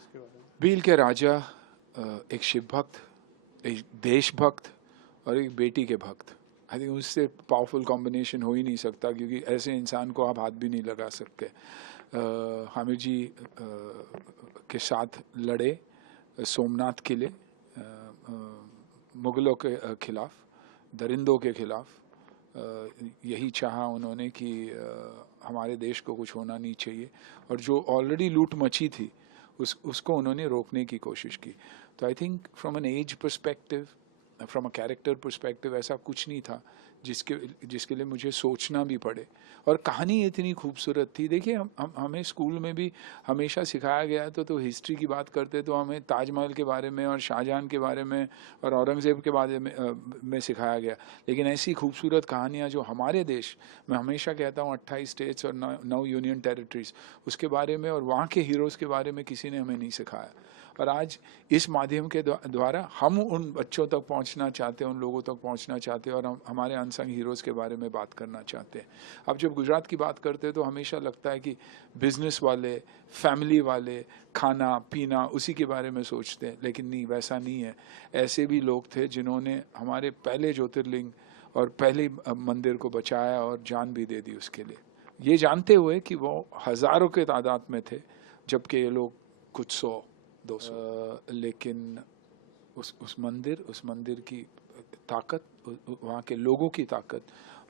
इसके बारे में? भील के राजा, एक शिव भक्त, एक देशभक्त और एक बेटी के भक्त। आई थिंक उससे पावरफुल कॉम्बिनेशन हो ही नहीं सकता, क्योंकि ऐसे इंसान को आप हाथ भी नहीं लगा सकते। हामिद जी के साथ लड़े सोमनाथ के लिए, मुगलों के खिलाफ, दरिंदों के खिलाफ। यही चाहा उन्होंने कि हमारे देश को कुछ होना नहीं चाहिए, और जो ऑलरेडी लूट मची थी उसको उन्होंने रोकने की कोशिश की। तो I think from an age perspective, from a character perspective, ऐसा कुछ नहीं था जिसके लिए मुझे सोचना भी पड़े। और कहानी इतनी खूबसूरत थी। देखिए, हमें स्कूल में भी हमेशा सिखाया गया तो हिस्ट्री की बात करते तो हमें ताजमहल के बारे में और शाहजहां के बारे में और औरंगज़ेब के बारे में सिखाया गया। लेकिन ऐसी खूबसूरत कहानियाँ जो हमारे देश, मैं हमेशा कहता हूँ 28 स्टेट्स और 9 यूनियन टेरिटरीज, उसके बारे में और वहाँ के हीरोज़ के बारे में किसी ने हमें नहीं सिखाया। और आज इस माध्यम के द्वारा हम उन बच्चों तक पहुंचना चाहते हैं, उन लोगों तक पहुंचना चाहते हैं, और हम हमारे अनसंग हीरोज़ के बारे में बात करना चाहते हैं। अब जब गुजरात की बात करते हैं तो हमेशा लगता है कि बिजनेस वाले, फैमिली वाले, खाना पीना उसी के बारे में सोचते हैं, लेकिन नहीं, वैसा नहीं है। ऐसे भी लोग थे जिन्होंने हमारे पहले ज्योतिर्लिंग और पहले मंदिर को बचाया और जान भी दे दी उसके लिए, ये जानते हुए कि वो हज़ारों के तादाद में थे, जबकि ये लोग कुछ 100-200। लेकिन उस मंदिर की ताकत, वहाँ के लोगों की ताकत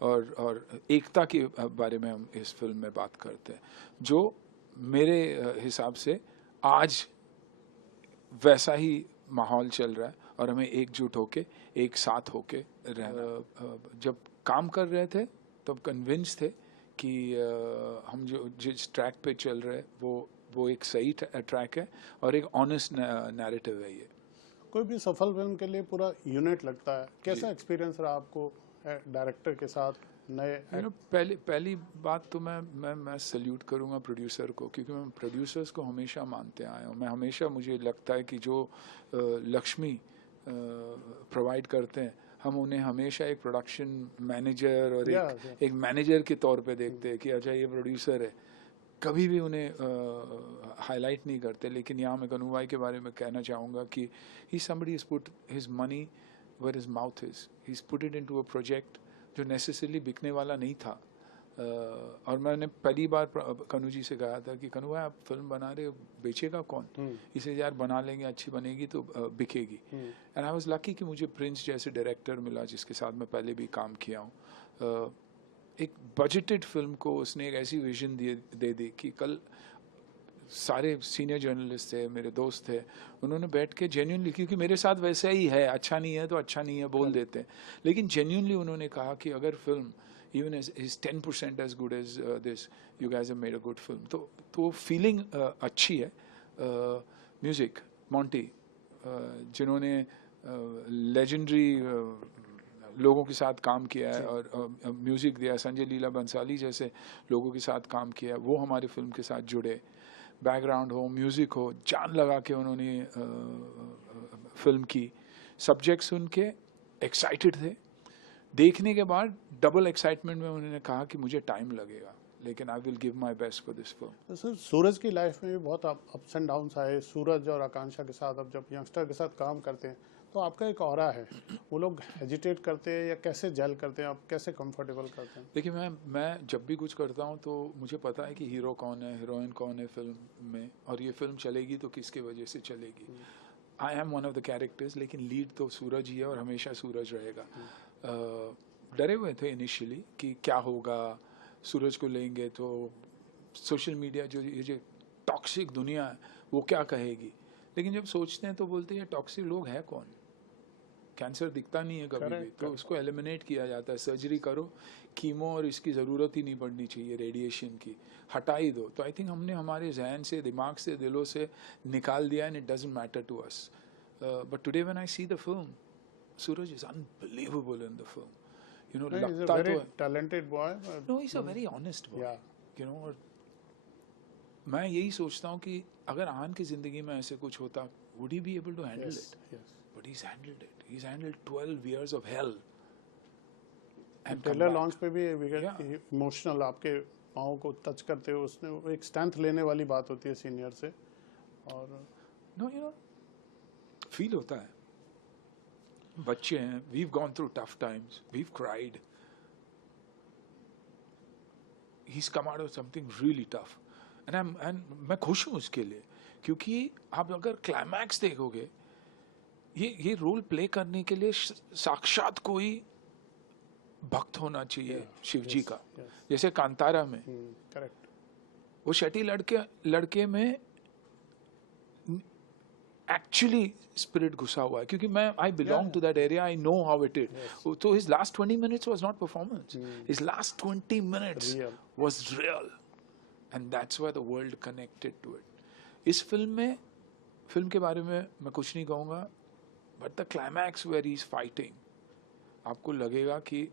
और एकता के बारे में हम इस फिल्म में बात करते हैं, जो मेरे हिसाब से आज वैसा ही माहौल चल रहा है, और हमें एकजुट होके, एक साथ होके रहना। जब काम कर रहे थे तब कन्विंस थे कि हम जो जिस ट्रैक पे चल रहे हैं वो एक सही ट्रैक है और एक ऑनेस्ट नैरेटिव है ये। कोई भी सफल फिल्म के लिए पूरा यूनिट लगता है। कैसा एक्सपीरियंस रहा आपको डायरेक्टर के साथ? नए पहली बात तो मैं सल्यूट करूंगा प्रोड्यूसर को, क्योंकि मैं प्रोड्यूसर्स को हमेशा मानते आया हूँ। मैं हमेशा, मुझे लगता है कि जो लक्ष्मी प्रोवाइड करते हैं, हम उन्हें हमेशा एक प्रोडक्शन मैनेजर और एक मैनेजर के तौर पे देखते हैं कि अच्छा ये प्रोड्यूसर है, कभी भी उन्हें हाईलाइट नहीं करते। लेकिन यहाँ मैं कन्हू भाई के बारे में कहना चाहूँगा कि he somebody is put his money where his mouth is, he is put it into a project जो नेसेसरली बिकने वाला नहीं था। और मैंने पहली बार कन्हू जी से कहा था कि कन्हू भाई आप फिल्म बना रहे हो, बेचेगा कौन? इसे यार बना लेंगे, अच्छी बनेगी तो बिकेगी। एंड आई वाज लकी कि मुझे प्रिंस जैसे डायरेक्टर मिला जिसके साथ मैं पहले भी काम किया हूँ। एक बजटेड फिल्म को उसने एक ऐसी विजन दे दी कि कल सारे सीनियर जर्नलिस्ट थे, मेरे दोस्त थे, उन्होंने बैठ के जेन्युइनली, क्योंकि मेरे साथ वैसा ही है, अच्छा नहीं है तो अच्छा नहीं है बोल देते हैं, लेकिन जेन्युइनली उन्होंने कहा कि अगर film even is 10% as good as this, you guys have made a good film. तो फीलिंग अच्छी है। म्यूज़िक मोंटी, जिन्होंने लेजेंडरी लोगों के साथ काम किया है और म्यूज़िक दिया, संजय लीला बंसाली जैसे लोगों के साथ काम किया है, वो हमारी फिल्म के साथ जुड़े। बैकग्राउंड हो, म्यूज़िक हो, जान लगा के उन्होंने फिल्म की। सब्जेक्ट सुन के एक्साइटेड थे, देखने के बाद डबल एक्साइटमेंट में उन्होंने कहा कि मुझे टाइम लगेगा, लेकिन I will give my best for this film. तो सर, सूरज की लाइफ में भी बहुत अप्स एंड डाउन्स आए। सूरज और आकांक्षा के साथ अब जब यंगस्टर के साथ काम करते हैं तो आपका एक ऑरा है, वो लोग हेजिटेट करते हैं या कैसे जेल करते हैं, आप कैसे कंफर्टेबल करते हैं? देखिए, मैं जब भी कुछ करता हूँ तो मुझे पता है कि हीरो कौन है, हीरोइन कौन है फिल्म में, और ये फिल्म चलेगी तो किसके वजह से चलेगी। I am one of the characters, लेकिन लीड तो सूरज ही है और हमेशा सूरज रहेगा। डरे हुए थे इनिशियली कि क्या होगा, सूरज को लेंगे तो सोशल मीडिया जो ये जो टॉक्सिक दुनिया है वो क्या कहेगी, लेकिन जब सोचते हैं तो बोलते हैं ये टॉक्सिक लोग हैं कौन? कैंसर दिखता नहीं है कभी भी, तो उसको एलिमिनेट किया जाता है, सर्जरी करो, कीमो और इसकी ज़रूरत ही नहीं पड़नी चाहिए, रेडिएशन की हटा ही दो। तो आई थिंक हमने हमारे जहन से, दिमाग से, दिलों से निकाल दिया, and it doesn't matter to us. But today when I see the film, Suraj is unbelievable in the film, you know. लगता तो talented boy, no, he is a very honest boy, you know. और मैं यही सोचता हूँ कि अगर आन की ज़िंदगी में ऐसे कुछ होता, would he be able to handle it? But he's handled it. He's handled 12 years of hell. Trailer launch पे भी इमोशनल, आपके पाँव को टच करते हो, उसने एक स्ट्रेंथ लेने वाली बात होती है सीनियर से, और नो यू नो फील होता है, बच्चे हैं, we've gone through tough times, we've cried, he's come out of something really tough, and मैं खुश हूँ उसके लिए, क्योंकि आप अगर क्लाइमैक्स देखोगे, ये रोल प्ले करने के लिए साक्षात कोई भक्त होना चाहिए शिव जी का, जैसे कांतारा में करेक्ट, वो शेट्टी लड़के में एक्चुअली स्पिरिट घुसा हुआ है, क्योंकि मैं I belong to that area, I know how it is. तो his last 20 minutes was not performance, his last 20 minutes was real, and that's why the world connected to it. इस film के बारे में मैं कुछ नहीं कहूँगा, but the climax where he is fighting, आपको लगेगा कि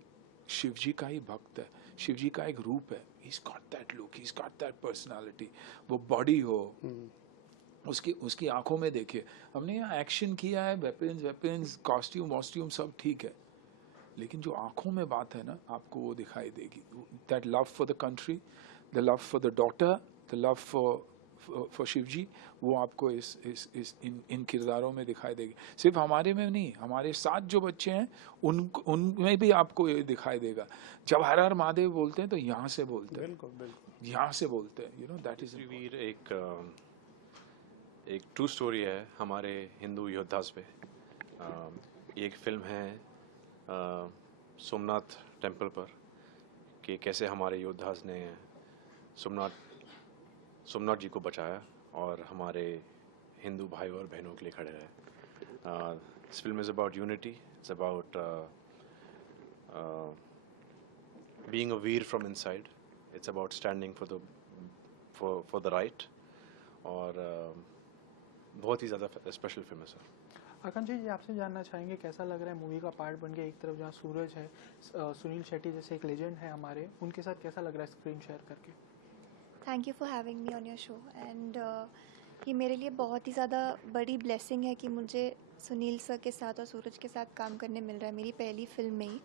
शिव जी का ही भक्त है, शिव जी का एक रूप है. he's got that look, he's got that personality, वो बॉडी हो, उसकी आंखों में देखिए, हमने यहाँ एक्शन किया है, वेपन्स कॉस्ट्यूम सब ठीक है, लेकिन जो आंखों में बात है ना, आपको वो दिखाई देगी. That love for the country, the love for the daughter, the love for Shiv ji, वो आपको इन किरदारों में दिखाई देगी. सिर्फ हमारे में नहीं, हमारे साथ जो बच्चे हैं उनमें भी आपको ये दिखाई देगा. जब हर हर महादेव बोलते हैं तो यहाँ से बोलते हैं, बिल्कुल यहाँ से बोलते हैं. यू नो दैट इज वीर एक ट्रू स्टोरी है हमारे हिंदू योद्धास पे. एक फिल्म है सोमनाथ टेम्पल पर, कि कैसे हमारे योद्धास ने सोमनाथ जी को बचाया और हमारे हिंदू भाई और बहनों के लिए खड़े रहे. This film is about unity, it's about being a Veer from inside, it's about standing for the right, और बहुत ही ज़्यादा स्पेशल फिल्म है सर. आकांक्षा जी, आपसे जानना चाहेंगे कैसा लग रहा है मूवी का पार्ट बन के, एक तरफ जहाँ सूरज है, सुनील शेट्टी जैसे एक लेजेंड है हमारे, उनके साथ कैसा लग रहा है स्क्रीन शेयर करके? Thank you for having me on your show, and ये मेरे लिए बहुत ही ज़्यादा बड़ी ब्लेसिंग है कि मुझे सुनील सर के साथ और सूरज के साथ काम करने मिल रहा है मेरी पहली फिल्म में ही,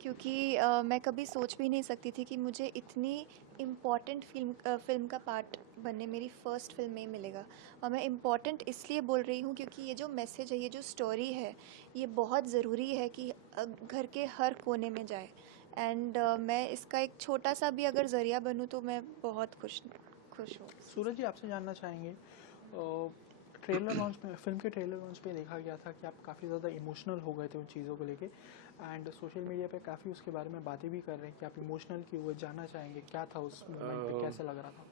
क्योंकि मैं कभी सोच भी नहीं सकती थी कि मुझे इतनी इम्पॉर्टेंट फिल्म का पार्ट बनने मेरी फ़र्स्ट फिल्म में ही मिलेगा. और मैं इम्पॉर्टेंट इसलिए बोल रही हूँ क्योंकि ये जो मैसेज है, ये जो स्टोरी है, ये बहुत ज़रूरी है कि घर के हर कोने में जाए. एंड मैं इसका एक छोटा सा भी अगर ज़रिया बनूँ तो मैं बहुत खुश हूँ. सूरज जी, आपसे जानना चाहेंगे, ट्रेलर लॉन्च में, फिल्म के ट्रेलर लॉन्च पे देखा गया था कि आप काफ़ी ज़्यादा इमोशनल हो गए थे उन चीज़ों को लेके, एंड सोशल मीडिया पे काफ़ी उसके बारे में बातें भी कर रहे हैं कि आप इमोशनल क्यों हुए. जानना चाहेंगे क्या था उस मोमेंट पे, कैसा लग रहा था?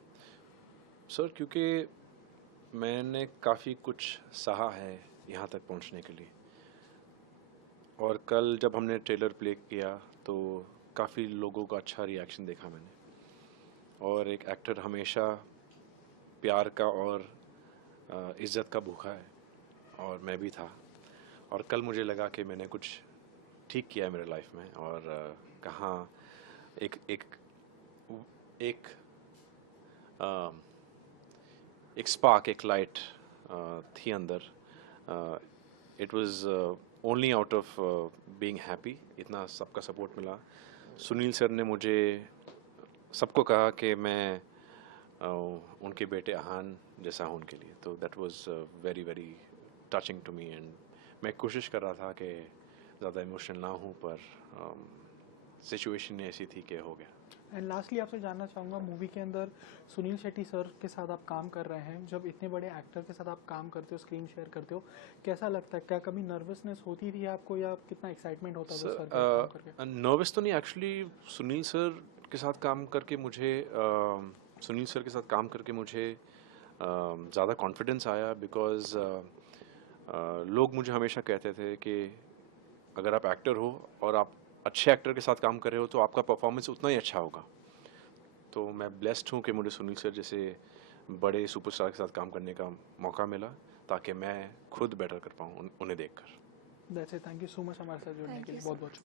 सर, क्योंकि मैंने काफ़ी कुछ सहा है यहाँ तक पहुँचने के लिए, और कल जब हमने ट्रेलर प्ले किया तो काफ़ी लोगों का अच्छा रिएक्शन देखा मैंने, और एक एक्टर हमेशा प्यार का और इज़्ज़त का भूखा है, और मैं भी था. और कल मुझे लगा कि मैंने कुछ ठीक किया है मेरे लाइफ में, और कहाँ एक स्पार्क, एक लाइट थी अंदर. It was only out of being happy. इतना सबका सपोर्ट मिला. सुनील सर ने मुझे सबको कहा कि मैं उनके बेटे आहान जैसा हूँ उनके लिए, तो that was very very touching to me. And मैं कोशिश कर रहा था कि ज़्यादा इमोशनल ना हूँ, पर सिचुएशन ऐसी थी कि हो गया. एंड लास्टली आपसे जानना चाहूँगा, मूवी के अंदर सुनील शेट्टी सर के साथ आप काम कर रहे हैं, जब इतने बड़े एक्टर के साथ आप काम करते हो, स्क्रीन शेयर करते हो, कैसा लगता है? क्या कभी नर्वसनेस होती थी आपको, या कितना एक्साइटमेंट होता था सर के साथ काम करके? नर्वस तो नहीं, एक्चुअली सुनील सर के साथ काम करके मुझे ज़्यादा कॉन्फिडेंस आया, बिकॉज लोग मुझे हमेशा कहते थे कि अगर आप एक्टर हो और आप अच्छे एक्टर के साथ काम कर रहे हो तो आपका परफॉर्मेंस उतना ही अच्छा होगा. तो मैं ब्लेस्ड हूँ कि मुझे सुनील सर जैसे बड़े सुपरस्टार के साथ काम करने का मौका मिला, ताकि मैं खुद बेटर कर पाऊँ उन्हें देखकर. That's it. Thank you so much हमारे साथ जुड़ने के लिए. बहुत बहुत